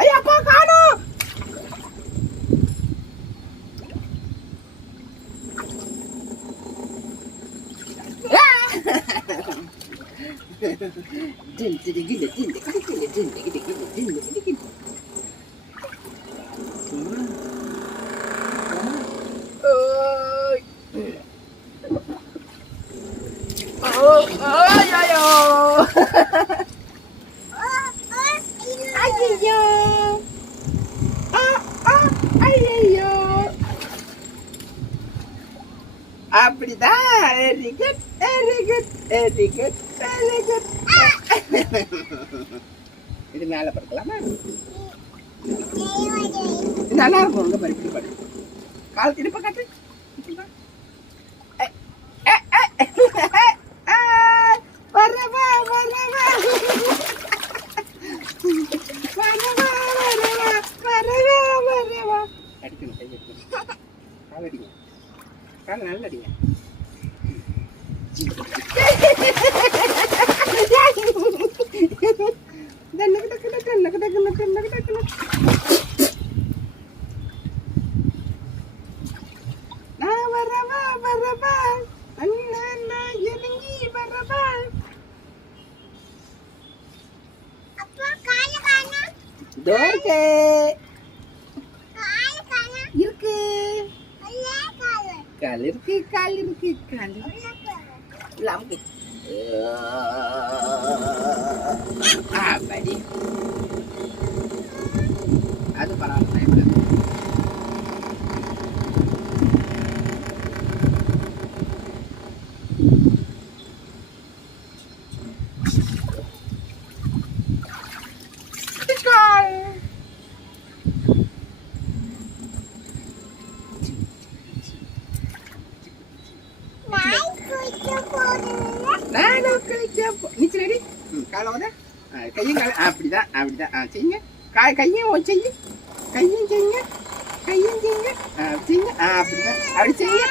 ஐயா அப்பா காணோம். அப்படிதான். Very good very good very good very good. இது மேல படுக்கலாமா? நல்லா இருக்கும். உங்க படுத்து படு. கால் திருப்ப காட்டு. வரவா வரவா வரவா வரவா வரவா. அடிக்கணும் கை அடிக்கணும். கால் அடிங்க. கால் நல்லா அடிங்க. கால் இருக்கு கால் இருக்கு கால் lampu apa ini aduh parah saya benar கையும் கால அப்படிதான் அப்படிதான் செய்யுங்க கையும் செய்யுங்க கையும் செய்யுங்க கையும் செய்யுங்க செய்யுங்க அப்படிதான் அப்படி செய்யுங்க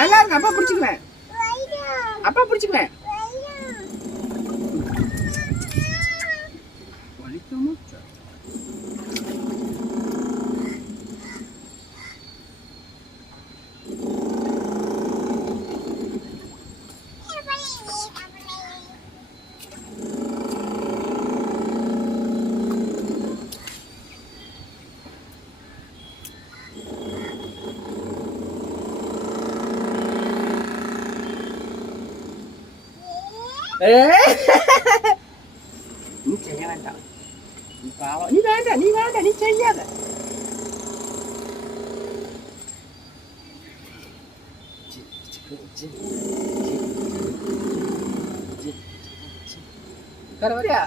நல்லா இருக்கு அப்பா பிடிச்சிக்குவேன் அப்பா பிடிச்சிக்குவேன் நீ செய்ய வேண்டாம் நீ வேண்டாம் நீ செய்யாத வரையா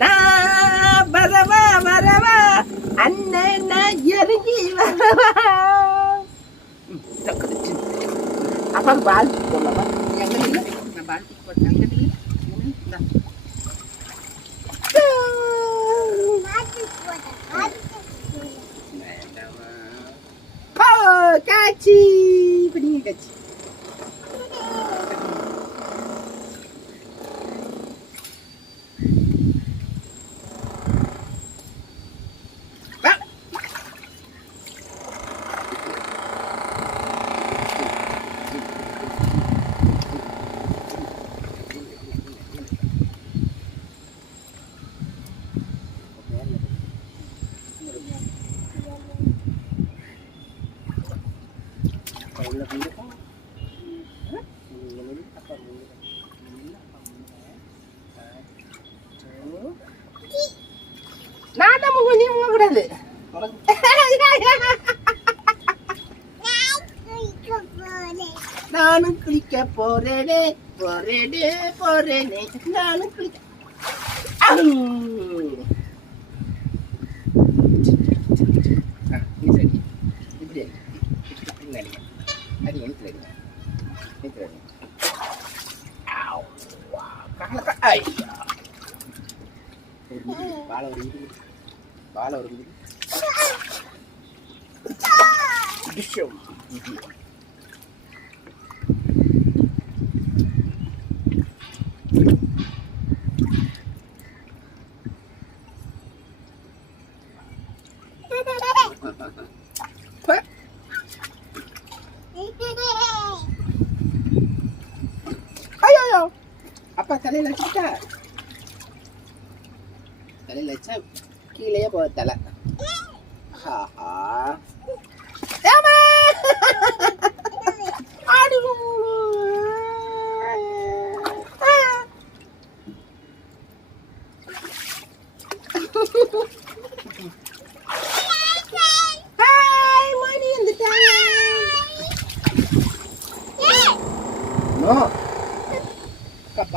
நான் வரவா வரவா அண்ணன் நான் இறங்கி வரவா அப்பா பால் போடலாமா எங்க நான் பால் போட்டேன் காட்சி இப்படிங்க காட்சி அப்பா நான் தான் முங்க, நீ முங்க கூடாது. நானும் குளிக்க போறேனே போறேனே போறேனே நானும் குளிக்க. நீ சரி இப்படி இப்படி அடிங்க அது எனக்கு அடிங்க எனக்கு அடிங்க. ஐயா பாலை ஒரு மிதி பாலை ஒரு மிதி டிஷம். ஐயோ அப்பா தலையில வச்சுட்டா தலையில வச்சா கீழே போக தலை.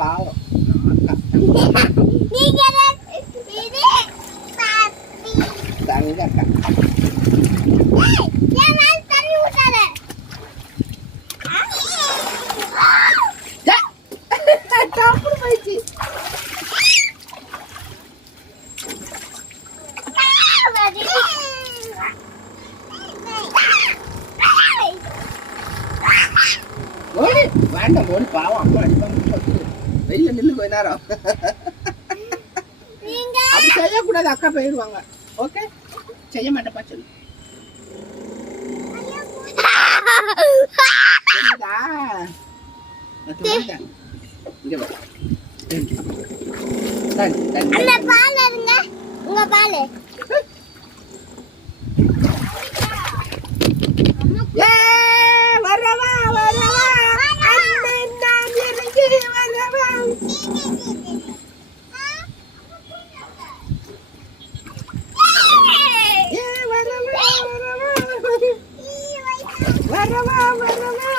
பாவம் தங்க அக்கா போயிடுச்சு. வேண்டாம் போடு பாவம் அம்மா அடிப்பாங்க வெளியில நில்லு கொஞ்ச நேரம். அப்படி செய்யக்கூடாது அக்கா போயிடுவாங்க. ஓகே செய்ய மாட்டேப்பா சொல்லு. இங்க வரவா வரவா அண்ணன் நான் இறங்கி வரவா. வரவா வரவா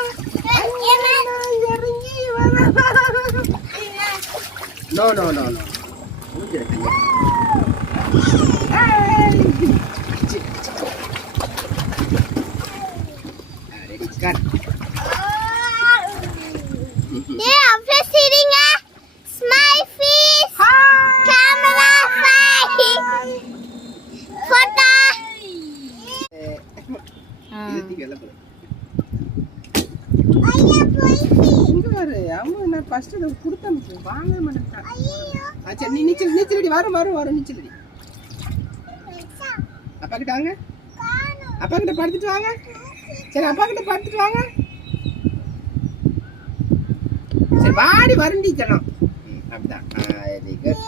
அண்ணன் நான் இறங்கி வரவா. நோ நோ நோ நோ வாங்க மாட்டேன். சரி நீ நீச்சல் நீச்சலடி வரும் வரும் வரும் நீச்சலடி. அப்பா கிட்ட வாங்க, அப்பா கிட்ட படுத்துட்டு வாங்க. சரி அப்பா கிட்ட படுத்துட்டு வாங்க. சரி வாடி வருண்டிக்கணும் அப்படிதான். Very good.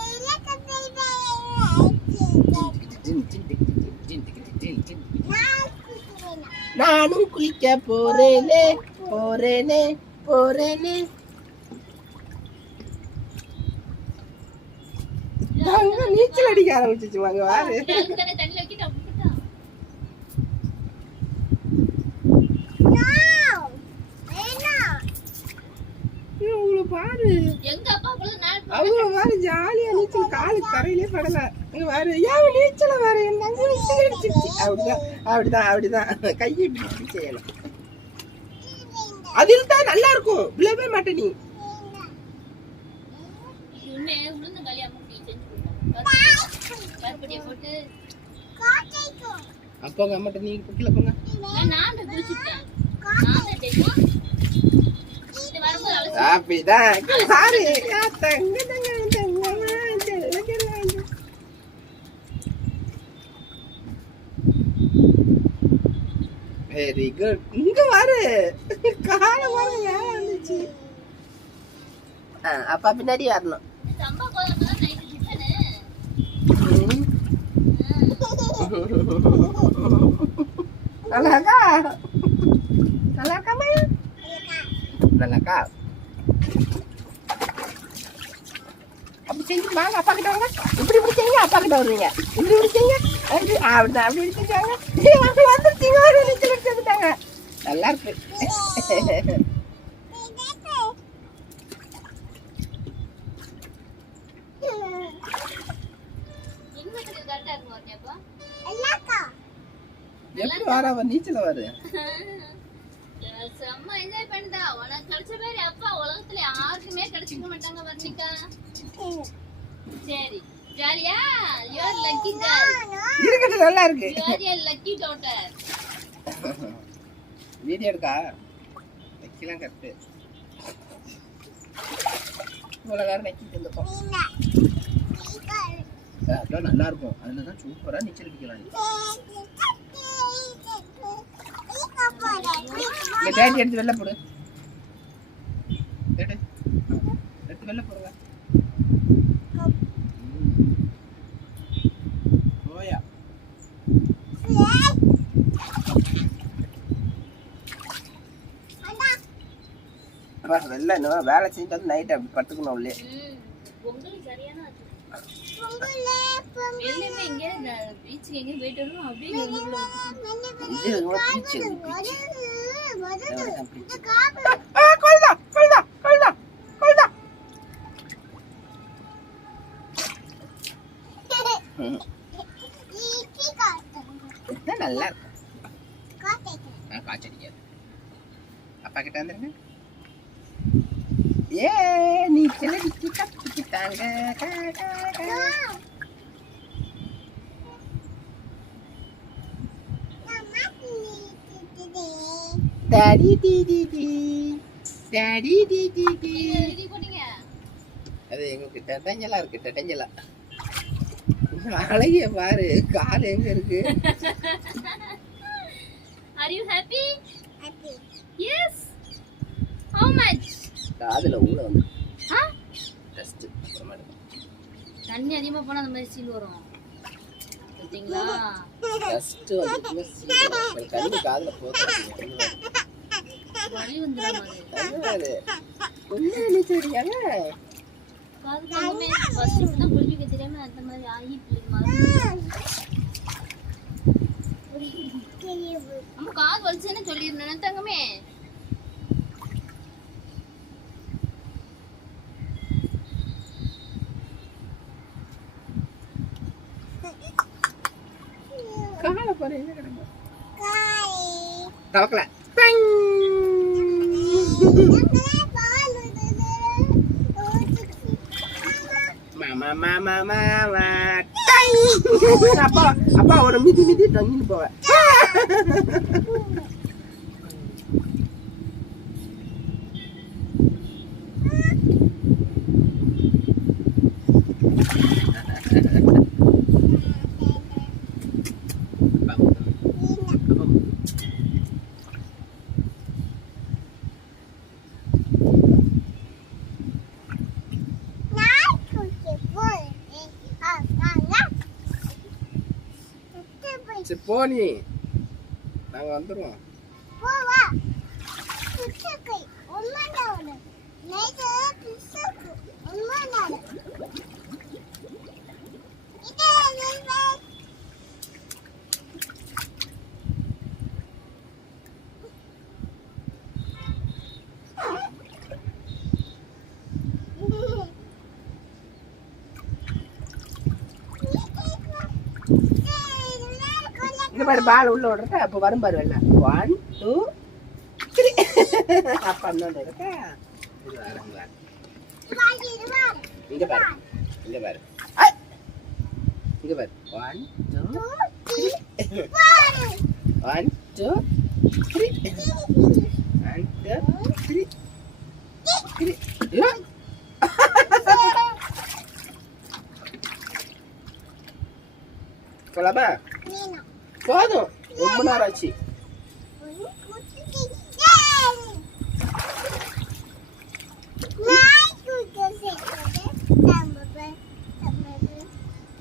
நானும் குளிக்க போறேனே போறேனே போறேனே. நீச்சல் அடிக்க ஆரம்பிச்சிச்சு வாங்க வாரு. பாரு அவங்க பாரு ஜாலியா நீச்சல் காலு கரையிலே படல. பாரு ஏன் நீச்சல வேற என்ன அடிச்சிருச்சு. அப்படிதான் அப்படிதான் அப்படிதான் கையை பிடிச்சி செய்யலாம். அதில் தான் நல்லா இருக்கும். விழவே மாட்டே நீ. அப்போ அம்மாட்ட நீ கீழே போங்க. அப்படிதான் சாரி தங்க தங்க வெரி குட். இங்க வாரு கால வாரு வேலை வந்துச்சு. அப்பா பின்னாடி வரணும். நல்லாக்கா நல்லாக்காமா நல்லாக்கா. அப்படி செஞ்சு வாங்க அப்பா கிட்ட வாங்க. இப்படி இப்படி செய்யுங்க, அப்பா கிட்ட வருவீங்க. இப்படி இப்படி செய்யுங்க. அப்படிதான் அப்படி இப்படி செஞ்சாங்க. வந்துருச்சீங்க, ஒரு நீச்சல் எடுத்துட்டாங்க. நல்லா இருக்கு. எப்படி வர நீச்சல் வரு செம்ம என்ஜாய் பண்ணா. உனக்கு கிடைச்ச பேரு அப்பா உலகத்துல யாருக்குமே கிடைச்சிக்க மாட்டாங்க வர்ணிகா. சரி ஜாலியா? You are lucky girl. இருக்குது, நல்லா இருக்கு. You are a lucky daughter. Video எடுக்கா வைக்கலாம் கரெக்ட். இவ்வளோ நேரம் நக்கிட்டு இருந்தோம். அதெல்லாம் நல்லா இருக்கும். அதில் தான் சூப்பராக நீச்சல் அடிக்கலாம். டேடி எடுத்து வெளில போடு. எடுத்து வெளில போடுங்க. போயா வெளில இன்னும் வேலை செஞ்சுட்டு வந்து நைட் அப்படி படுத்துக்கணும் உள்ளே. நல்லா இருக்கும். காய்ச்சடிக்காது. அப்பா கிட்ட வந்துருங்க. ஏ நீச்சல் அடிச்சு கத்துக்கிட்டாங்க. டாடி டி டி டி டாடி டி டி டி. அது எங்களுக்கு டெட்டஞ்சலா இருக்கு. டெட்டஞ்சலா அழகிய பாரு. கால் எங்க இருக்கு? Are you happy? Happy. Yes. How much? காதுல ஊள வந்து. டஸ்ட். தண்ணி அதிகமா போனா அந்த மாதிரி சீல் வரும். பாத்தீங்களா? டஸ்ட் வந்து சீல் வரும். கண்ணு காதுல போகுது. வலி வந்துரும் அது. ஒண்ணு சரியாங்க. காது கண்ணுமே ஃபர்ஸ்ட் தான் குளிக்க தெரியாம அந்த மாதிரி ஆகி பிள்ளைமா. அம்மா காது வலிச்சுன்னு சொல்லிருந்தேன் தங்கமே. கால பாரு என்ன கிடக்கு. தவக்கல. மாமா மாமா மாமா அப்பா அப்பா ஒரு மிதி மிதி தங்கிட்டு போவேன். சரி போனி நாங்க வந்துருவோம். இந்த மாதிரி பால் உள்ள விடுறத அப்போ வரும் பாரு வெள்ள. 1 2 3 அப்பா இன்னொன்று இருக்கா. இங்க பாரு இங்க பாரு இங்க பாரு. 1 2 3 1 2 3 1 2 3 3. போலாமா? போதும், ரொம்ப நேரம் ஆச்சு.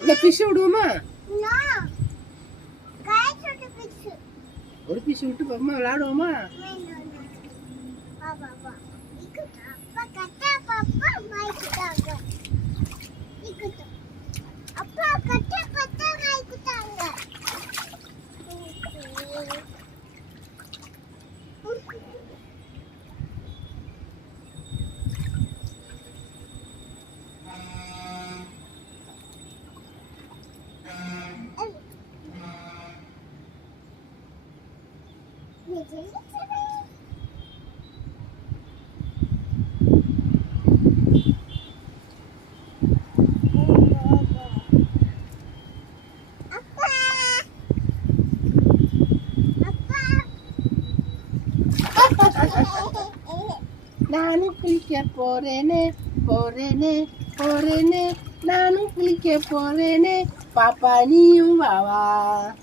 இல்ல பிஷ் விடுவோமா? ஒரு பிஷ் விட்டு அம்மா விளையாடுவோமா? நானும் குளிக்க போறேனே போறேனே போறேனே நானும் குளிக்க போறேனே பாப்பா நீயும் வாவா.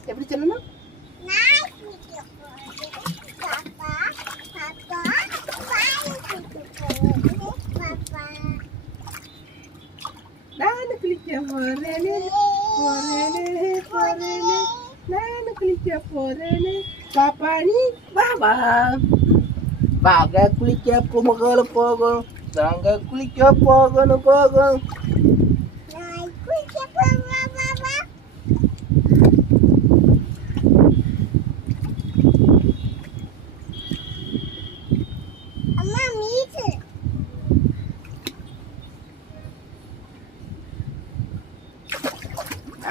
எப்படி சொல்லணும்? நானும் குளிக்க போறேனே போறேனே போறேனே நானும் குளிக்க போறேனே பாப்பா நீ வாவா. வாங்க குளிக்க மகளும் போகணும், நாங்க குளிக்க போகணும் போகணும்.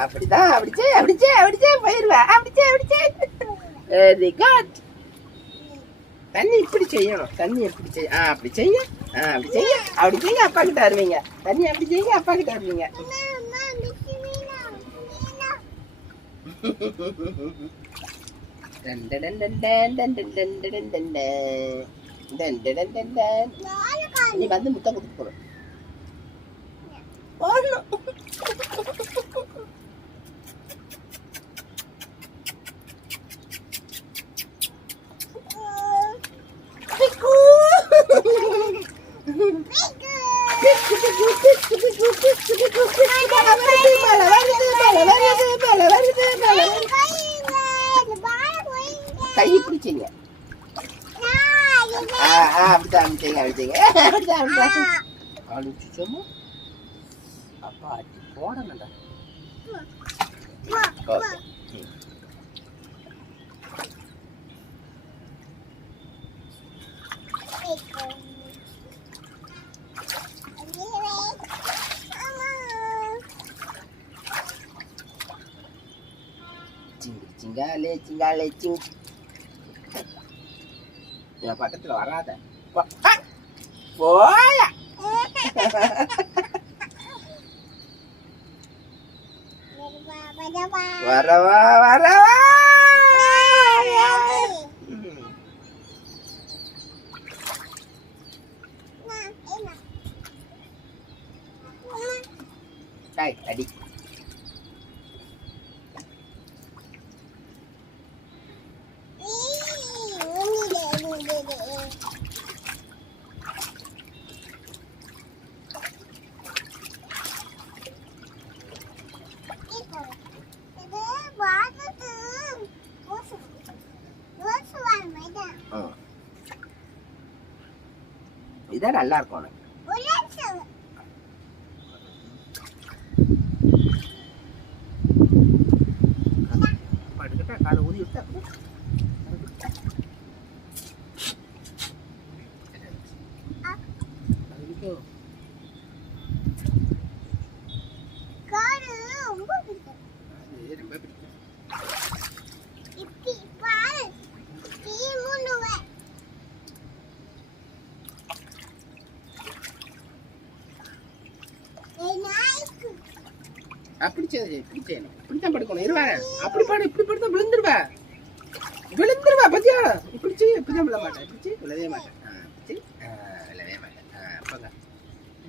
அப்படிதான் அப்படிச்சே அப்படிச்சே அப்படிச்சே போயிருவா. அப்படிச்சே அப்படிச்சே வெரி குட். தண்ணி இப்படி செய்யணும். தண்ணி எப்படி செய்ய? அப்படி செய்ய. அப்படி செய்ய. அப்படி செய்ய அப்பா கிட்ட வருவீங்க. தண்ணி அப்படி செய்ய அப்பா கிட்ட வருவீங்க. நீ வந்து முட்டை கொடுத்து போறோம். கை பிடிச்சிங்க. அப்படிதான் அப்படிங்க அப்படிங்க அப்படிதான் அழிச்சுச்சோமோ அப்பா அடி போடணும்டா. சிங்காலே சிங்காலே சிங். என் பக்கத்துல வராத போயா. வரவா வரவா. அடி இதான் நல்லா இருக்கும் உனக்கு. படுக்கட்டா காலை ஊதி விட்டா அப்படி செய்யணும். இப்படித்தான் படுக்கணும். இருவா அப்படி பாடு. இப்படி படுத்தா விழுந்துருவா விழுந்துருவா. பத்தியா இப்படி செய்ய. இப்படிதான் விழ மாட்டேன். இப்படி செய்ய விழவே மாட்டேன். விழவே மாட்டேன்.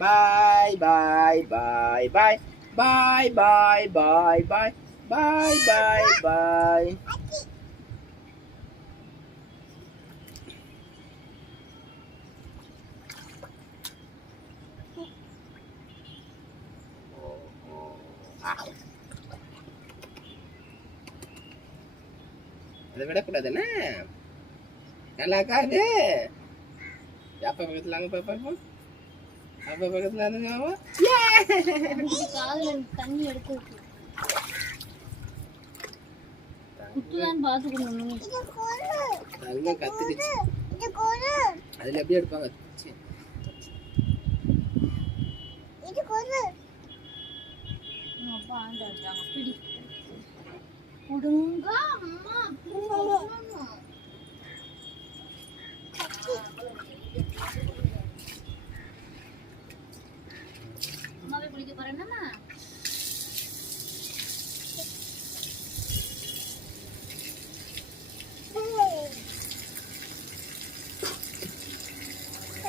பாய் பாய் பாய் பாய் பாய் பாய் பாய் பாய் பாய் பாய் பாய். அதை விடக்கூடாதுன்னு நல்லா இருக்காது. அப்பா பக்கத்துல அங்க போய் பார்ப்போம். அப்பா பக்கத்துல தண்ணி எடுத்து கத்துக்குச்சு. அதுல எப்படி எடுப்பாங்க? அம்மாவே குளிக்க போறேன்னா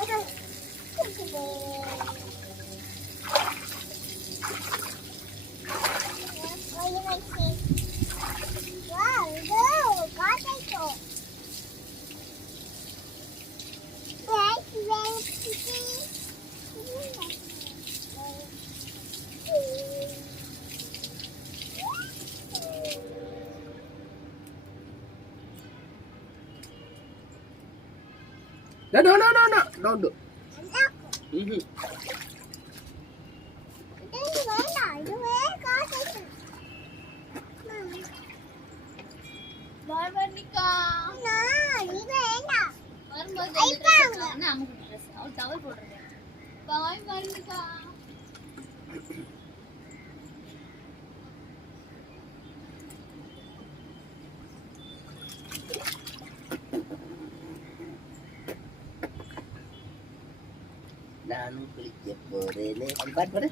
Okay. No, don't do. Mm-hmm. பாய் வர்ணிகா வரும்போது என்ன அம்முக்கு ட்ரெஸ் அவள் டவல் போடுறேன். பாய் வர்ணிகா நானும் குளிக்க போறேனே. பாட்டு பாடு.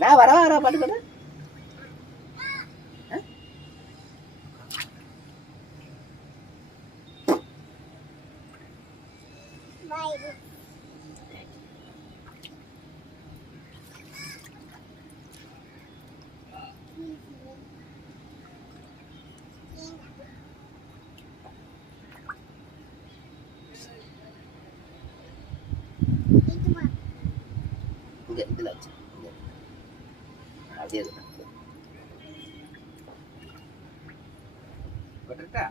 நான் வர பாட்டு பாடு. இங்க இதுல வச்சு அப்படியே பட்டுட்டா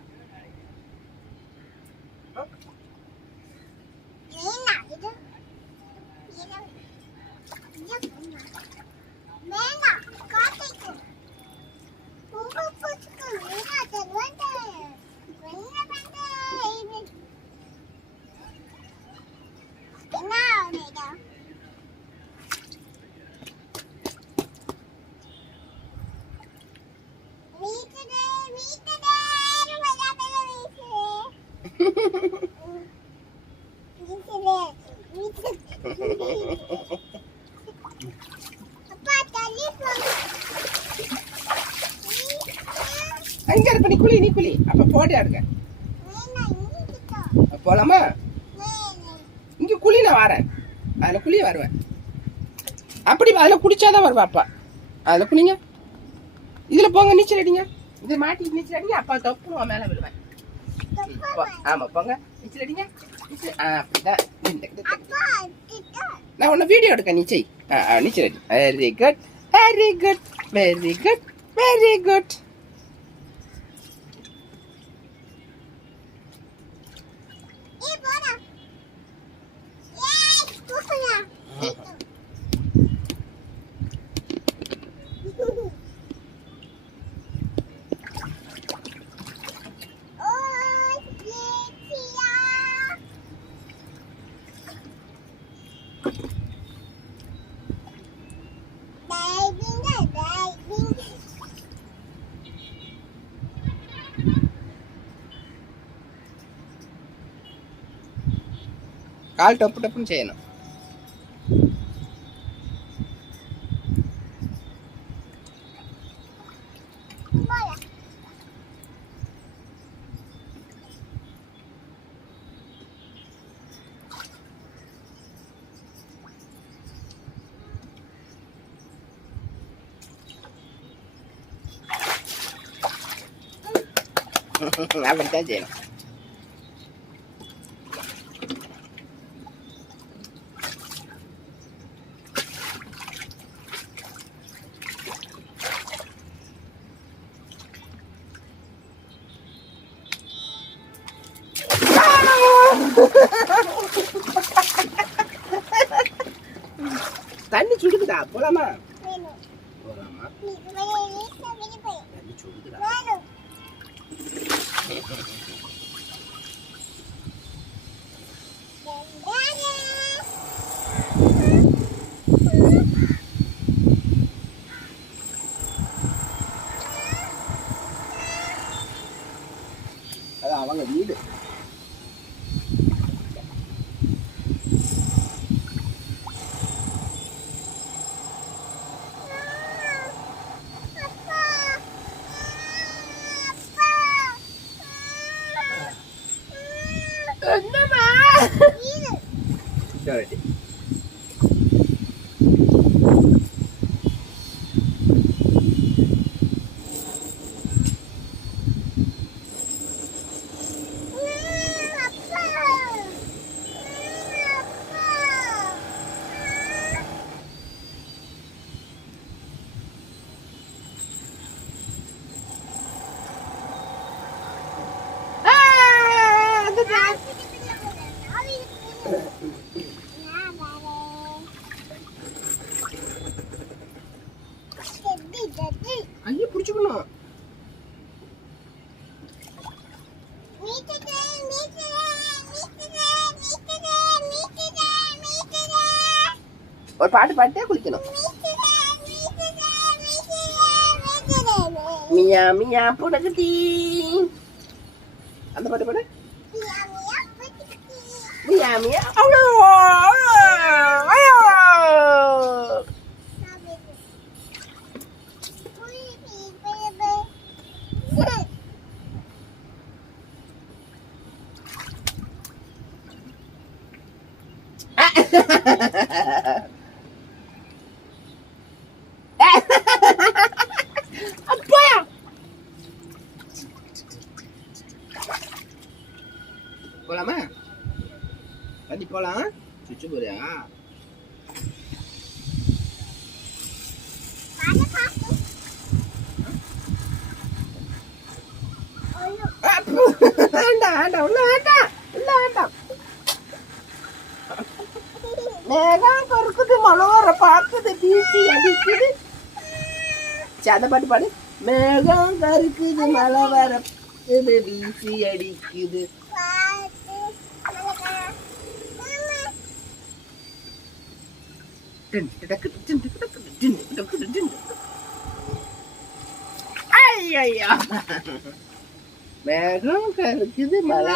அங்க இருப்ப நீ குளி அப்ப போட்டோ எடுக்க போலாமா? இங்க குளி நான் வரேன், அதுல குளி வருவேன். அப்படி அதுல குடிச்சாதான் வருவா அப்பா. அதுல குளிங்க, இதுல போங்க, நீச்சல் அடிங்க. இது மாட்டி நீச்சல் அடிங்க, அப்பா தொப்புன்னு மேல விழுவேன். ஆமா போங்க, நீச்சல் அடிங்க. அப்படிதான் நான் உன்ன வீடியோ எடுக்க நீச்சல் நீச்சல் அடி. Very good very good very good very good. கால் டப்பு டப்புன்னு செய்யணும். அப்படித்தான் செய்யணும். தண்ணி சுடுக்குதா? போலாமா? போலாமா? தண்ணி சுடுக்குதா? அது அவங்க வீடு. என்னம்மா? சரி கையை பிடிச்சுக்கணும். ஒரு பாட்டு பாட்டே குளிக்கணும். மியா மியா புடகுட்டி. அந்த பாட்டு பாடு. மியா மியா அவ்வளோ. போலாமா? தண்ணி போலாம். சுச்சு போறியா? மேகம் கருக்குது, மழை வர பார்க்குது, பீச்சி அடிக்குது. அந்த பாட்டு பாடு. மேகம் கருக்குது, மழை வர வீசி அடிக்குது. மேகம் கருக்குது, மழை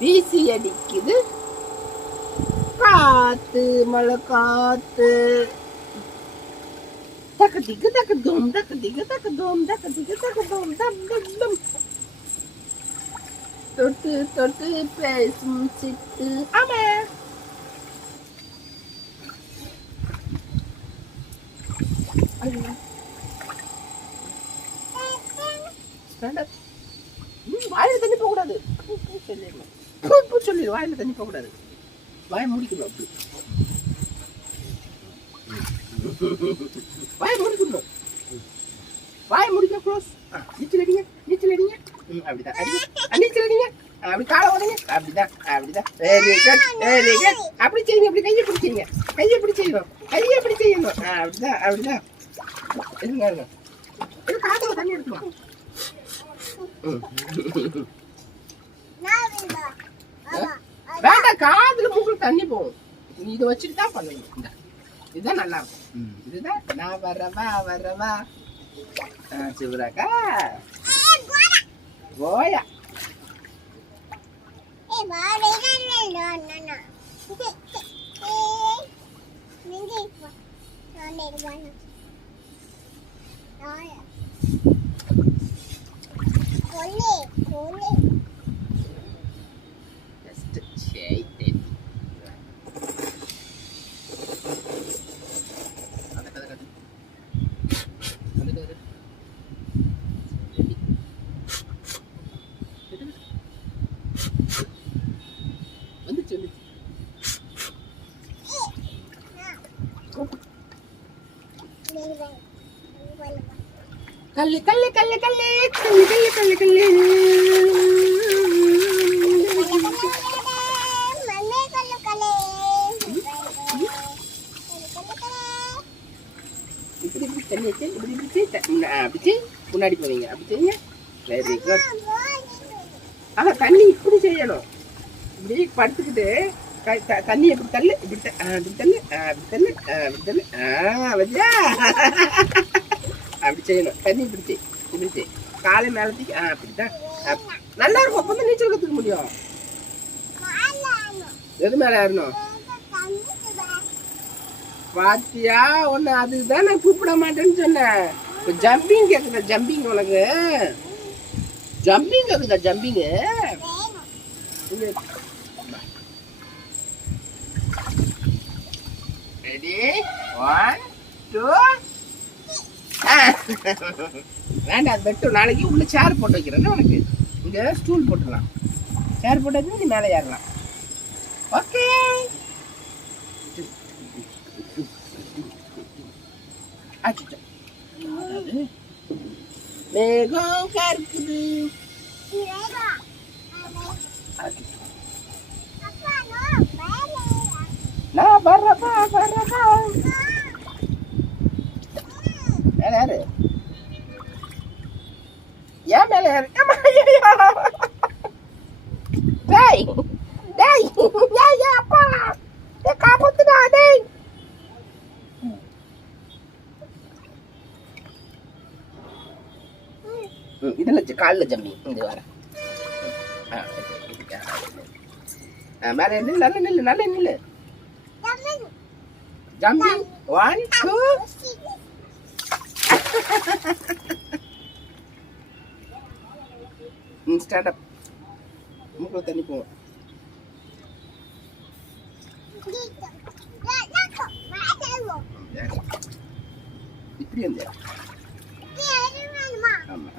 வீசி அடிக்குது, காத்து மழை காத்து. தக்க திக்கு தக்க தோம், தக்க திக்கு தக்க தோம், தக்க திக்கு தக்க தோம், தம் தம் தம். தொட்டு தொட்டு பேசும் சிட்டு. ஆமா. வாயில தண்ணி போக கூடாது. சொல்லிடு, வாயில தண்ணி போக கூடாது. வாயை முடிக்கணும். அப்படி வாயை முடிக்கணும். வாயை முடிக்க க்ளோஸ். நீச்சல் அடிங்க, நீச்சல் அடிங்க. அப்படிதான் அடிங்க, நீச்சல் அடிங்க. அப்படி காலை உடனே அப்படிதான், அப்படிதான். Very good, very good. அப்படி செய்யுங்க. அப்படி கையை பிடிச்சிங்க, கையை எப்படி செய்யணும், கையை எப்படி செய்யணும். அப்படிதான், அப்படிதான். இருங்க, இது காத்துல தண்ணி எடுத்துக்கலாம். வேண்டாம், காதுல மூக்குல தண்ணி போகும். நீ இதை வச்சுட்டு தான் பண்ணணும். இதுதான் நல்லா இருக்கும். இதுதான் நான் வரவா வரவா. சிவராக்கா போயா. கல்லு கல்லு கல்லு கல்லு கல்லு கல்லு கல்லு கல்லு. இப்படி இப்படி தண்ணி வச்சு இப்படி இப்படி அப்படி முன்னாடி போவீங்க. அப்படி செய்யுங்க. Very good. அதான் தண்ணி இப்படி செய்யணும். இப்படி படுத்துக்கிட்டு தண்ணி எப்படி தள்ளு, இப்படி இப்படி தள்ளு, அப்படி தள்ளு, அப்படி தள்ளு. வச்சா அப்படி செய்யணும். தண்ணி பிடிச்சி இப்படிச்சு காலை மேலத்துக்கு. அப்படிதான் நல்லா இருக்கும். அப்போ தான் நீச்சல் கற்றுக்க முடியும். எது மேலே ஏறணும் பாத்தியா? ஒன்று அதுதான் நான் கூப்பிட மாட்டேன்னு சொன்னேன். இப்போ ஜம்பிங் கேட்குதா? ஜம்பிங் உனக்கு ஜம்பிங் கேட்குதா? Jumping ready 1 2. வேண்டாம், அது பெட்டும். நாளைக்கு உள்ள சேர் போட்டு வைக்கிறேன். உனக்கு இங்கே ஸ்டூல் போட்டுடலாம். சேர் போட்டு நீ மேலே ஏறலாம். ஓகே. மேகம் கருக்குது. நான் வர்றப்பா மேல யாரு ஏன் மேல யாரு டேய் டேய் யா அப்பா காப்பாத்துடா டேய் இதுல காலில் ஜம்மி இங்க வர மேல நில்லு நல்ல நில்லு ஜம்பிங் 1 2 ஸ்டாண்ட் அப் மூக்குல தண்ணி போவோம் இப்படி வந்து ஆமா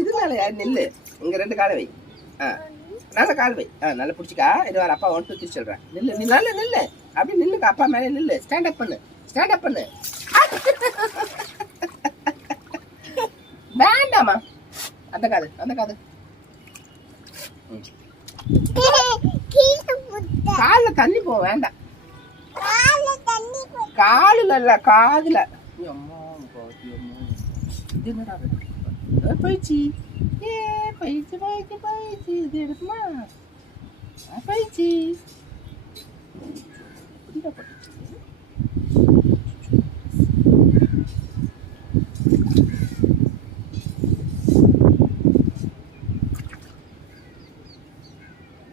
இது மேல நில்லு இங்க 2 காலை வை நல்ல கால் வை நல்லா பிடிச்சிக்கா இது வர அப்பா 1 2 3 சொல்றேன் நில்லு நீ நல்ல நில்லு அப்படி நில்லுக்கா அப்பா மேலே நில்லு ஸ்டாண்ட் அப் பண்ணு வேண்டாமா அந்த காது கால்ல தண்ணி போ வேண்டாம் காலுல இல்ல காதுல போயிடுச்சு போயிடுச்சு இது எடுக்குமா போயிடுச்சு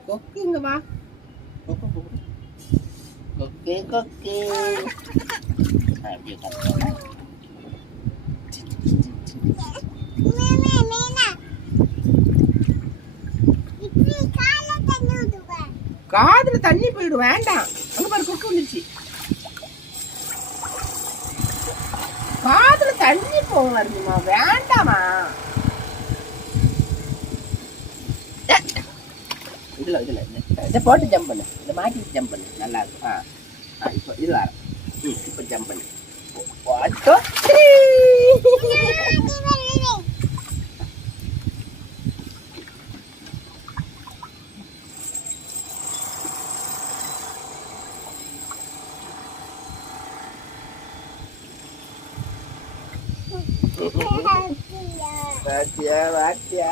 கொக்கு இங்க வா கொக்கு அப்படியே காதுல தண்ணி போயிடும் வேண்டாம் அங்க பாரு கொக்கு வந்துருச்சு காதுல தண்ணி போகும் வருமா வேண்டாமா இதுல இதை போட்டு ஜம்ப் பண்ணு இதை மாட்டி ஜம்ப் பண்ணு நல்லா இருக்கும் இப்போ இது வர இப்போ ஜம்ப் பண்ணு வாத்தியா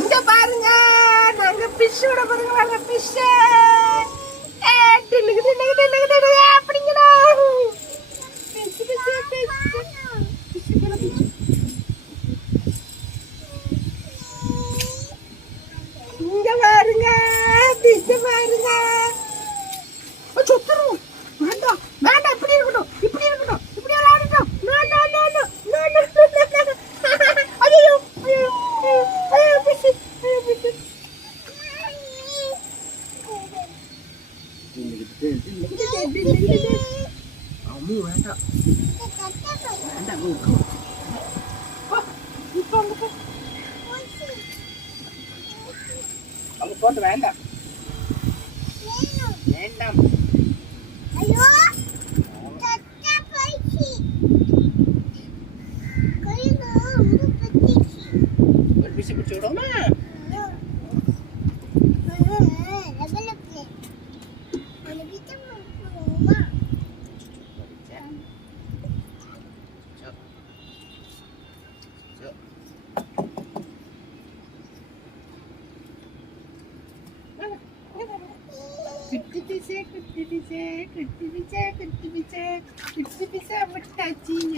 இங்க பாருங்க நாங்க ஃபிஷ் விட பாருங்க வாங்க ஃபிஷ் அப்படிங்களா இங்க பாருங்க ஃபிஷ் பாருங்க சொத்துரும் வேண்டாம் இப்படி இருக்கட்டும் இப்படி விளையாடட்டும் அம்மு வேண்டாம் அங்க போட்டு வேண்டாம் ஒரு பிசு பிடிச்சி விடுவோமா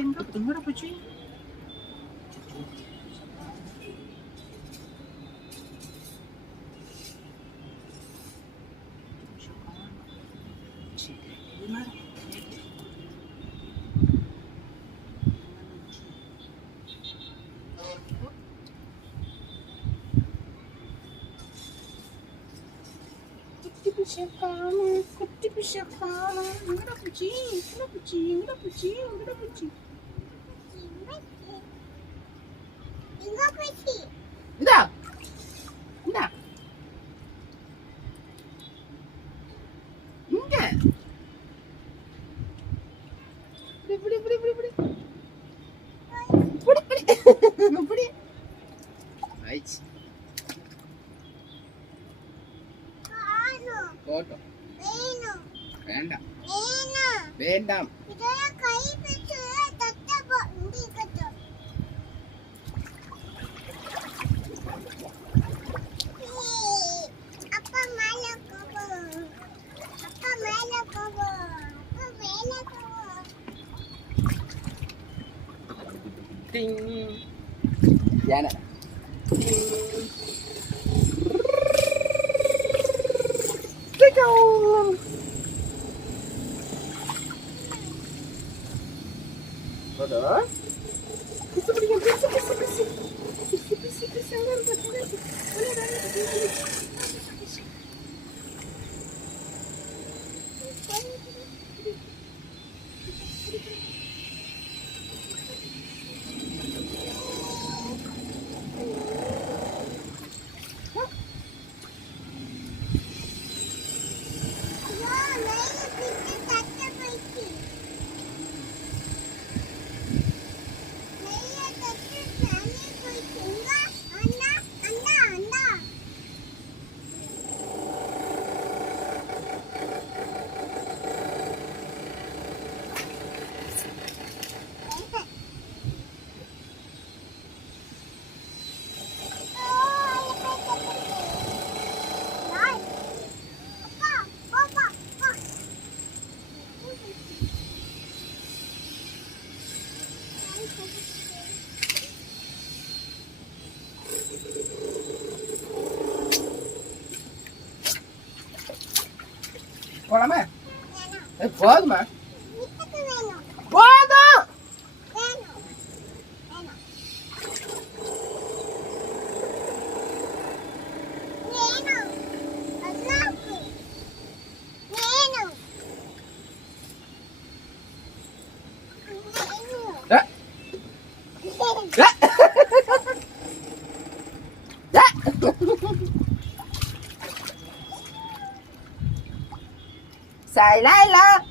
எங்க போச்சு பிச்சைக்காரன் குட்டி பிச்சைக்காரன் எங்கடா பூச்சி எங்கடா பூச்சி எங்கடா பூச்சி எங்கடா பூச்சி இந்தா இந்தா இங்க இப்படி இப்படி இப்படி இப்படி இப்படி இப்படி இப்படி ரைட் போட்டோம் வேண்டாம் வேண்டாம் யானை போலாமா போதுமா போதும் xài lại lên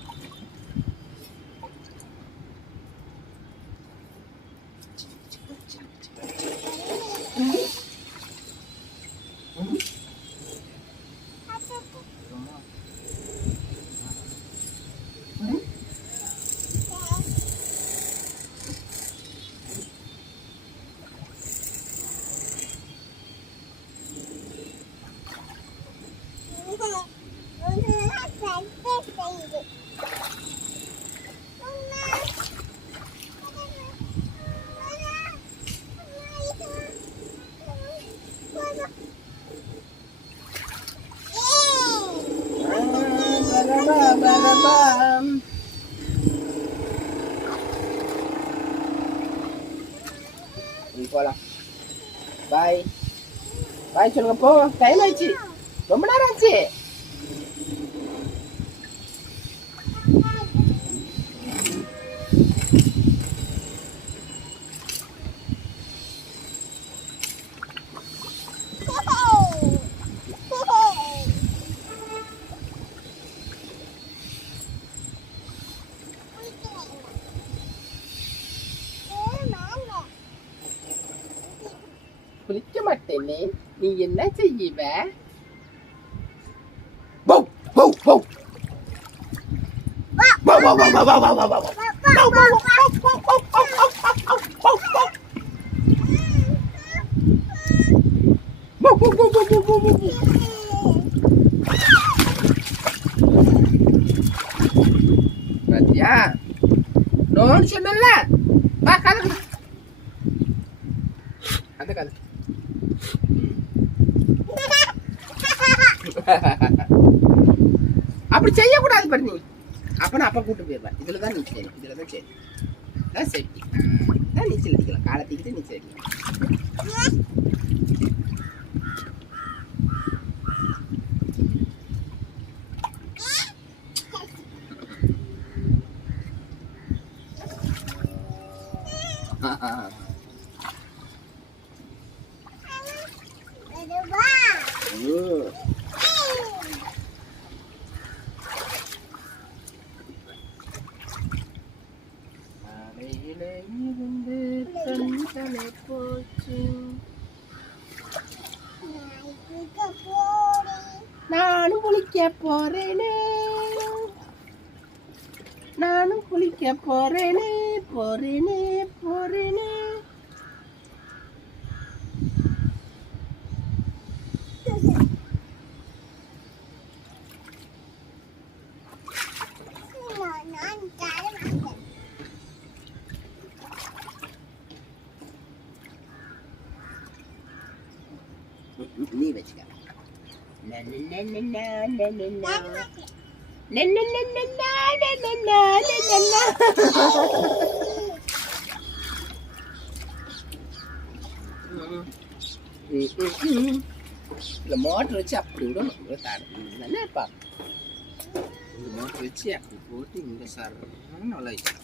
போலாம் பாய் பாய் சொல்லுங்க போ டைம் ஆயிடுச்சு ரொம்ப நேரம் ஆச்சு குளிக்க மாட்டேனே நீ என்ன செய்வ பாத்தியா நோன்னு சொன்னல வா கதை அந்த கதை அப்படி செய்யக்கூடாது பாரு நீ அப்ப நான் அப்பா கூட்டு போயிருப்பேன் இதுலதான் நீச்சல் செய்யணும் இதுலதான் சரி தான் சேஃப்டி தான் நீச்சல் அடிக்கலாம் காலத்துக்கிட்டு நீச்சல் அடிக்கலாம் அறையிலே இருந்து கண்களை போச்சு. நானும் குளிக்க போறேனே, நானும் குளிக்க போறேனே, போறேனே போறேனே. நீ வச்சுக்க. இந்த மோட்டர் வச்சு அப்படி விடணும். நல்லா இருப்பா. இந்த மோட்டர் வச்சு அப்படி போட்டு இங்க சார் நல்லா வச்சு.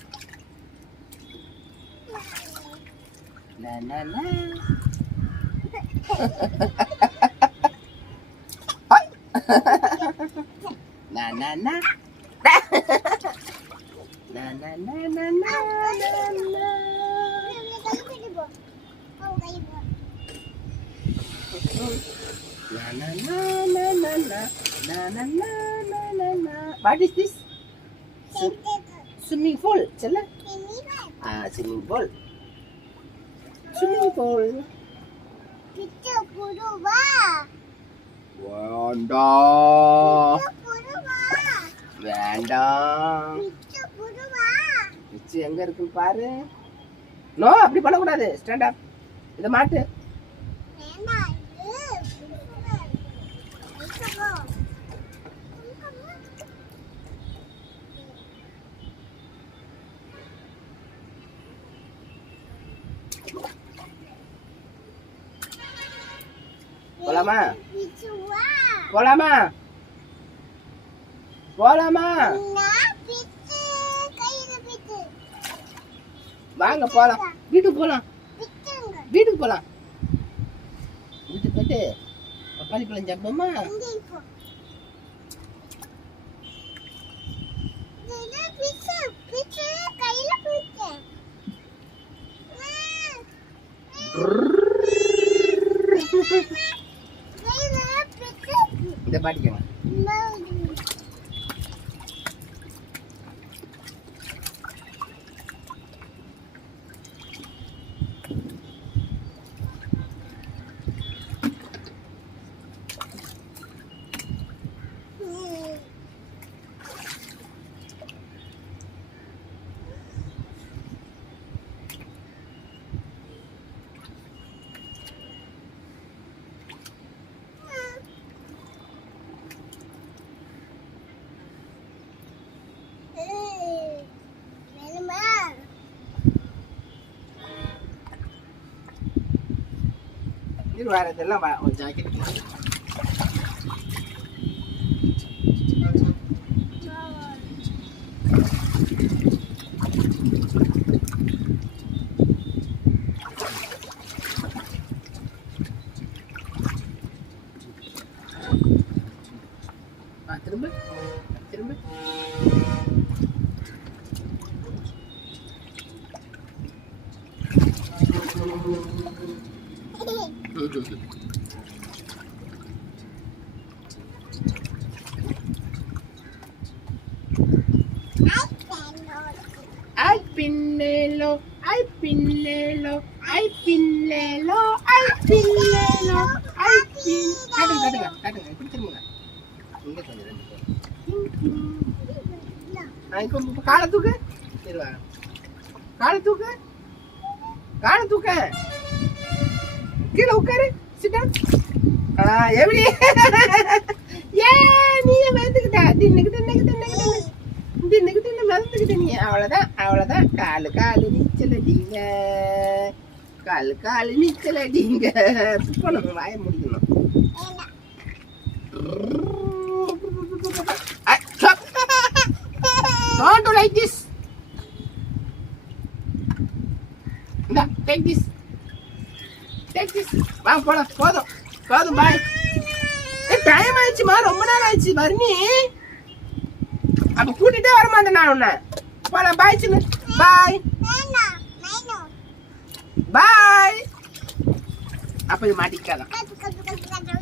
What is this? Swimming pool. Chala? Swimming pool. Swimming pool. வேண்டாம். எங்க இருக்கு பாரு. நோ, அப்படி பண்ணக்கூடாது. Stand up. இத மாட்டு. போலாமா? போலாமா? போலாமா? வாங்க போலாம். வீட்டுக்கு போலாம். வீட்டுக்கு போலாம். வீட்டுக்கு போயிட்டு பப்பாளி பழம் சாப்பிடுமா? இதை பாட்டிக்கோங்க. இது வேற இதெல்லாம் ஒரு ஜாக்கெட். திரும்ப திரும்ப Ay Pinelo, ay Pinelo, ay Pinelo, ay Pinelo, ay Pin. Kaduga, இப்படி திரும்புங்க. இங்க கொஞ்சம் ரெண்டு பேர். இங்க காலை தூக்கு. இருவா. காலை தூக்கு. காலை தூக்கு. கீழே உட்காரு. Sit down. எப்படி? ஏ நீ வந்துக்கிட்ட. தின்னுக்கிட்டு மறந்துக்கிட்ட நீ. அவ்வளோதான். காலு நீச்சல் அடிங்க. காலு நீச்சல் அடிங்க. துப்பணும், வாய முடிக்கணும். Don't do like this. Take this. வா போலாம். போதும். Bye. ஆச்சுமா, ரொம்ப நாள் ஆச்சு வர்ணி. அப்ப கூட்டிட்டே வரமாட்டேன் நான் உன்னை. போலாம், பாய் சொல்லு. பாய் பாய். அப்ப இது மாட்டிக்கிட்டாதான்,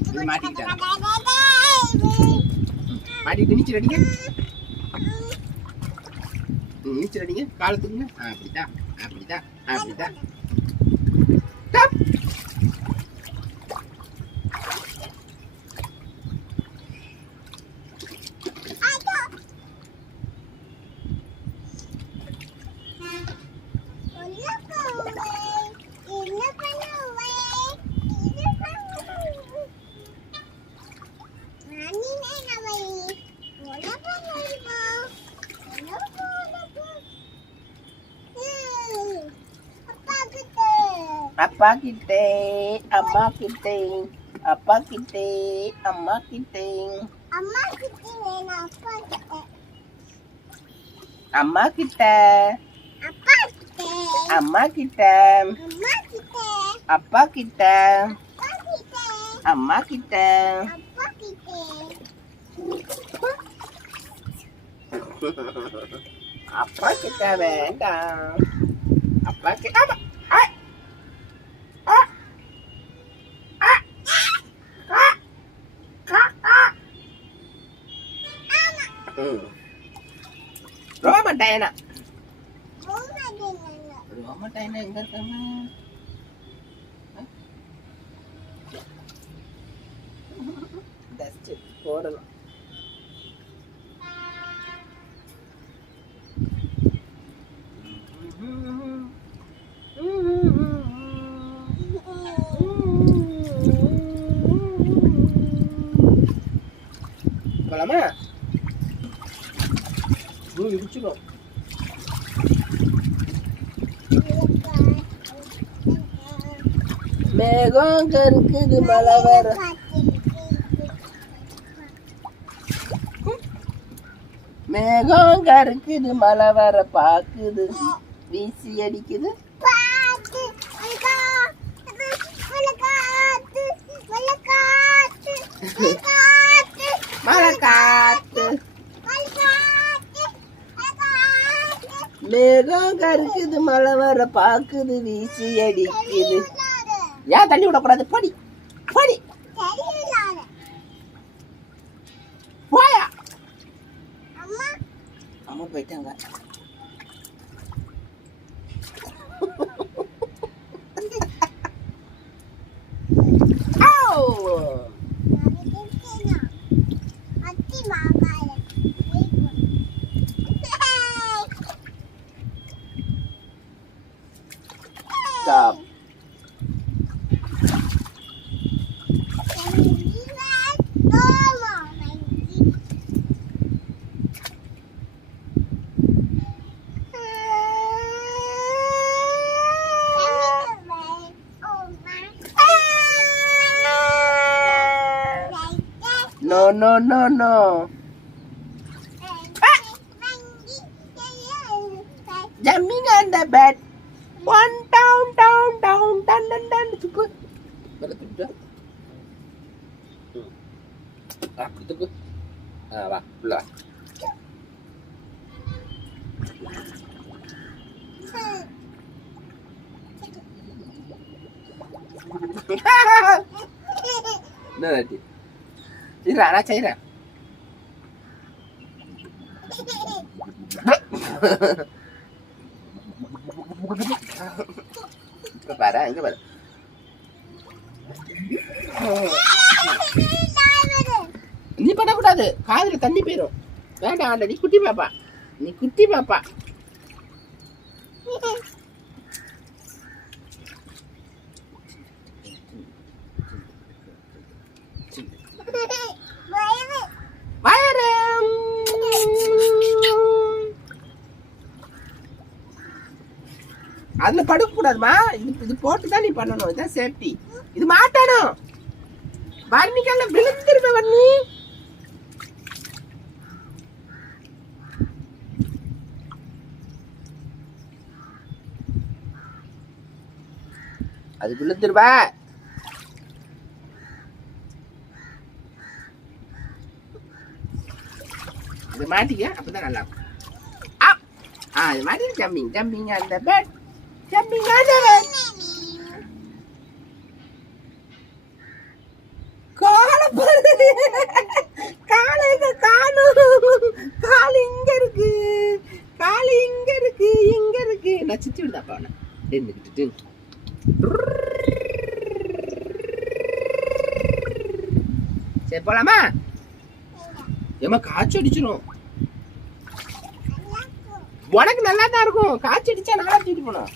இது மாட்டிக்கிட்டாதான். மாட்டிக்கிட்டு நீச்சல் அடிங்க, நீச்சல் அடிங்க, காலத்துக்குங்க. அப்படிதான் அப்படிதான் அப்படிதான். டப். அப்பா கிட்டே அம்மா கிட்டே, அப்பா கிட்டே அம்மா கிட்டே, அம்மா கிட்ட, அம்மா கிட்ட, அப்பா கிட்ட, அம்மா கிட்ட. அப்பா கிட்ட வேண்டாம், அப்பா கிட்ட. ரோமா டயனா, ரோமா டயனா எங்க இருக்காங்க? டஸ்ட் போடலாம். போலாமா? குடிச்சிடும். மேகம் கருக்குது, மழை வர. மேகம் கருக்குது, மழை வர பாக்குது, வீசி அடிக்குது. மழை காத்து, மேகம் கருக்குது, மழை வர பாக்குது, வீசி அடிக்குது. ஏன் தள்ளி விடக்கூடாது? படி படி. போயா, அம்மா போயிட்டாங்க. Stop. No, no, no, no. Jumping on the bed. One down, down, down, down, down, down. Tuku. Balik tu. Apa tu? Wah, pulang. Nanti. Cira, nak cira. Parah, enggak parah. நீ பண்ணக்கூடாது, காதுல தண்ணி போயிடும். வேண்டாம், நீ குட்டி பாப்பா, நீ குட்டி பாப்பா. வயரு அதுல படுக்க கூடாதுமா. இது போட்டுதான் நீ பண்ணணும். இதுதான் சேஃப்டி. இது மாட்டணும். வர்ணிக்கல்ல விழுந்துருவ வர்ணி. அது விழுந்துருவ. இது மாட்டிக்க அப்பதான் நல்லா இருக்கும். இது மாதிரி ஜம்பிங் அந்த பேட் ஜம்பிங் அந்த பேட். காலை பாரு, காலைங்க காணும், கால் இங்க இருக்கு, கால் இங்க இருக்கு, இங்க இருக்கு. நான் சித்தி விடுதாப்பா அவனை நின்றுக்கிட்டு. சரி போலாமா? ஏமா காய்ச்சி அடிச்சிடும். உனக்கு நல்லா தான் இருக்கும். காய்ச்சி அடிச்சா நல்லா தூக்கிட்டு போனோம்.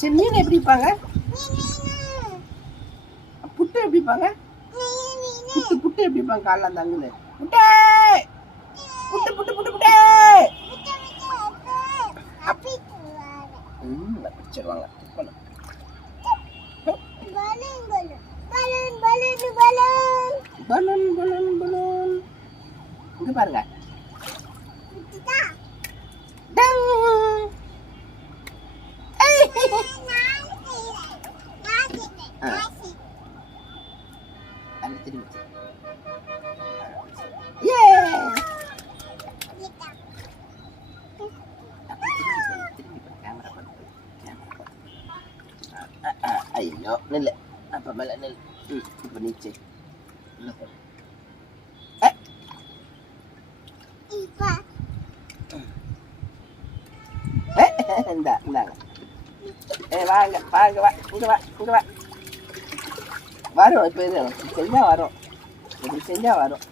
சரி மீன் எப்படி இருப்பாங்க? புட்டு எப்படி இருப்பாங்க? புட்டு எப்படி இருப்பாங்க? காலைல அந்த அங்குல புட்டே புட்டு புட்டு புட்டு புட்டே பிடிச்சிருவாங்க. பலூன் பலூன் பலூன் இங்க பாருங்க. ஐயோ நெல் அப்ப மேல நெல். இப்ப நீச்சே இந்தாங்க. வாங்க வாங்க வா இங்க வா இங்க வா. வரும் இப்ப இது செஞ்சா வரும். இப்படி செஞ்சா வரும்.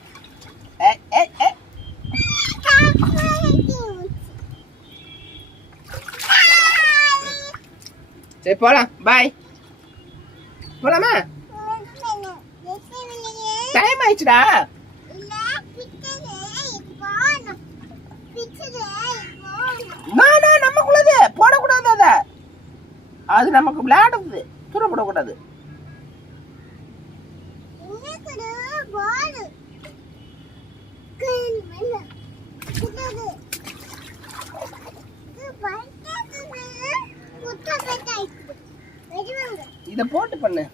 சரி போலாம். பாய். போலாமா? டைம் ஆயிடுச்சுடா. நமக்குள்ளது போடக்கூடாது. அத அது நமக்கு விளையாடுது. தூர போடக்கூடாது. இத போட்டு பண்ணு.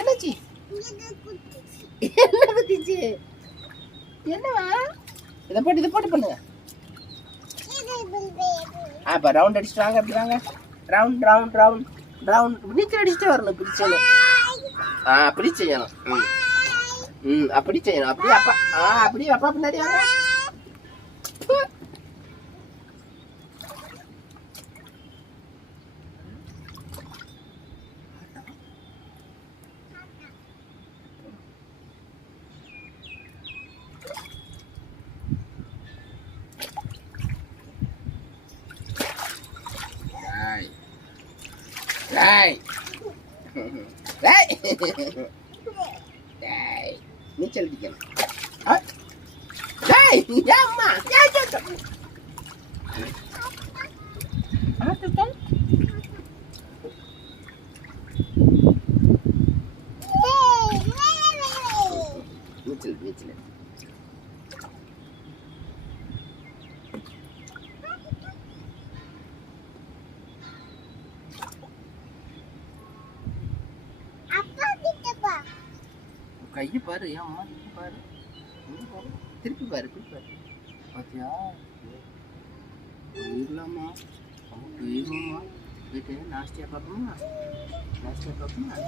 என்னாச்சு? என்ன குத்திச்சு? என்னவா? இத போட்டு பண்ணுங்க. அப்ப ரவுண்ட் அடிச்சிட்டு வாங்க. அப்படி வாங்க. ரவுண்ட் ரவுண்ட் ரவுண்ட் ரவுண்ட் நீச்சல் அடிச்சுட்டு வரணும். பிடிச்சணும். அப்படி செய்யணும். அப்படி செய்யணும். அப்படியே அப்பா அப்படியே அப்பா பின்னாடி வாங்க. நீச்சல் அடிக்கணும். நீச்சல் கையை பாரு. ஏன் பாரு. திருப்பி பாரு. பாத்தியா போயிடலாமா போயிடுவோமா போயிட்டு நாஸ்டியா பார்ப்போமா நாஸ்டியா பார்ப்போமா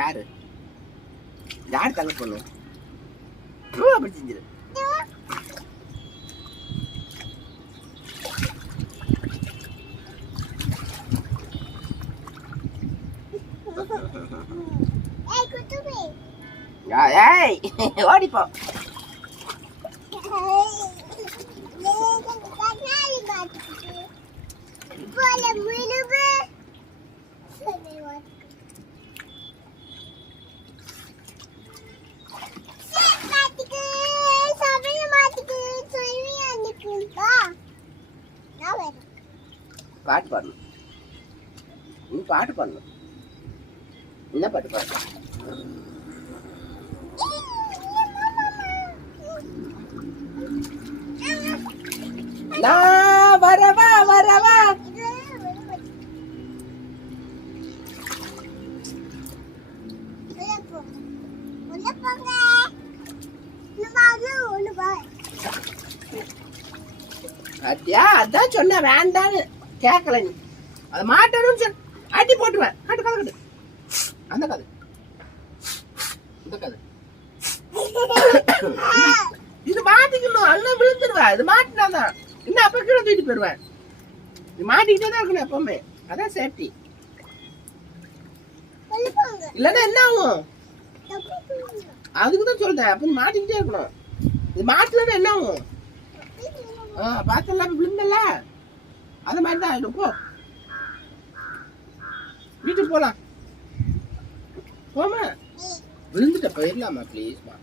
யாரு யார் தங்க பொண்ணு அப்படி செஞ்சிரு ஓடிப்போ பாட்டு பாடணும் நீ பாட்டு பாடணும் என்ன பாட்டு பாடணும் நான் வரவா வரவா அத்தியா அதான் சொன்ன வேண்டான்னு கேட்கல நீ அது மாட்டணும் சொல் அடி போட்டுவேன் கட்டு கதை கட்டு அந்த கதை இந்த கதை இது மாட்டிக்கணும் அல்ல விழுந்துருவேன் இது மாட்டினாதான் இன்னும் அப்ப கீழே தூக்கிட்டு போயிடுவேன் இது மாட்டிக்கிட்டே தான் இருக்கணும் எப்பவுமே அதான் சேஃப்டி இல்லன்னா என்ன ஆகும் அதுக்குதான் சொல்றேன் அப்ப மாட்டிக்கிட்டே இருக்கணும் இது மாட்டலன்னா என்ன ஆகும் பார்த்தல விழுந்தல அந்த மாதிரி தான் ஆயிடும் போ வீட்டுக்கு போலாம் போமா விழுந்துட்ட போயிடலாமா ப்ளீஸ்மா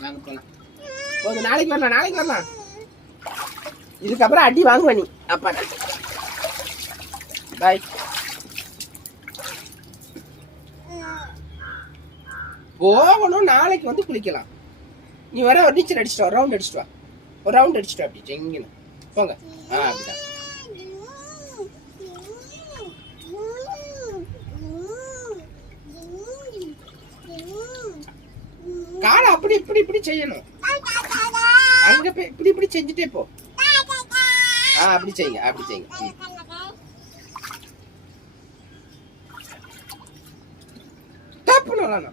நாங்க போலாம் போதும் நாளைக்கு வரலாம் இதுக்கப்புறம் அடி வாங்குவ நீ அப்பா பாய் போகணும் நாளைக்கு வந்து குளிக்கலாம் நீ வர ஒரு நீச்சல் அடிச்சுட்டு வா ஒரு ரவுண்ட் அடிச்சுட்டு அப்படி ஜெங்கின போங்க அப்படிதான் காலை அப்படி இப்படி செய்யணும் அங்க போய் இப்படி செஞ்சுட்டே போ அப்படி செய்யுங்க தப்பு நல்லா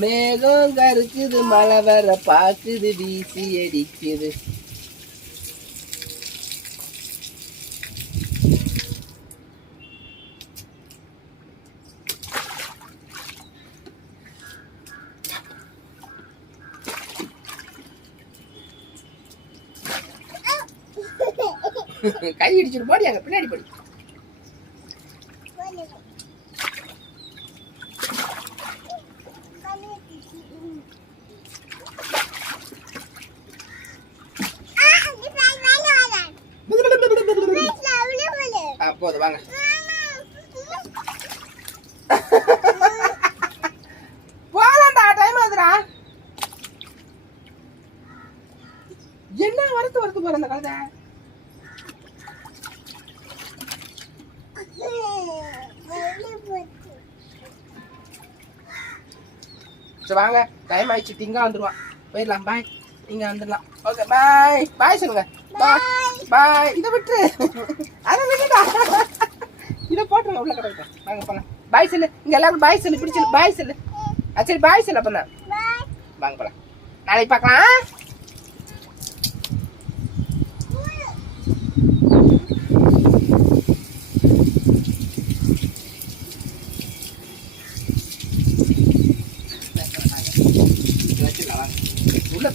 மேகம் கருக்குது மழை வர பாக்குது வீசி அடிக்குது கை இடிச்சிட்டு போடி அங்க பின்னாடி போடி போதும் வாங்க போலாம்டா டைம் ஆகுதுடா என்ன வரத்து போற அந்த கழுதை வாங்க டைம் ஆயிடுச்சு திங்கா வந்துருவான் போயிடலாம் பாய் நீங்க வந்துடலாம் ஓகே பாய் சொல்லுங்க பாய் இதை விட்டுரு அதை விட்டுடா இதை போட்டுருங்க உள்ள கிடக்கு வாங்க போலாம். பாய் சொல்லு. இங்க எல்லாரும் பாய் சொல்லு. இப்படி சொல்லு. பாய் சொல்லு. சரி பாய் சொல்லு அப்ப தான். வாங்க போலாம். நாளைக்கு பார்க்கலாம். உள்ள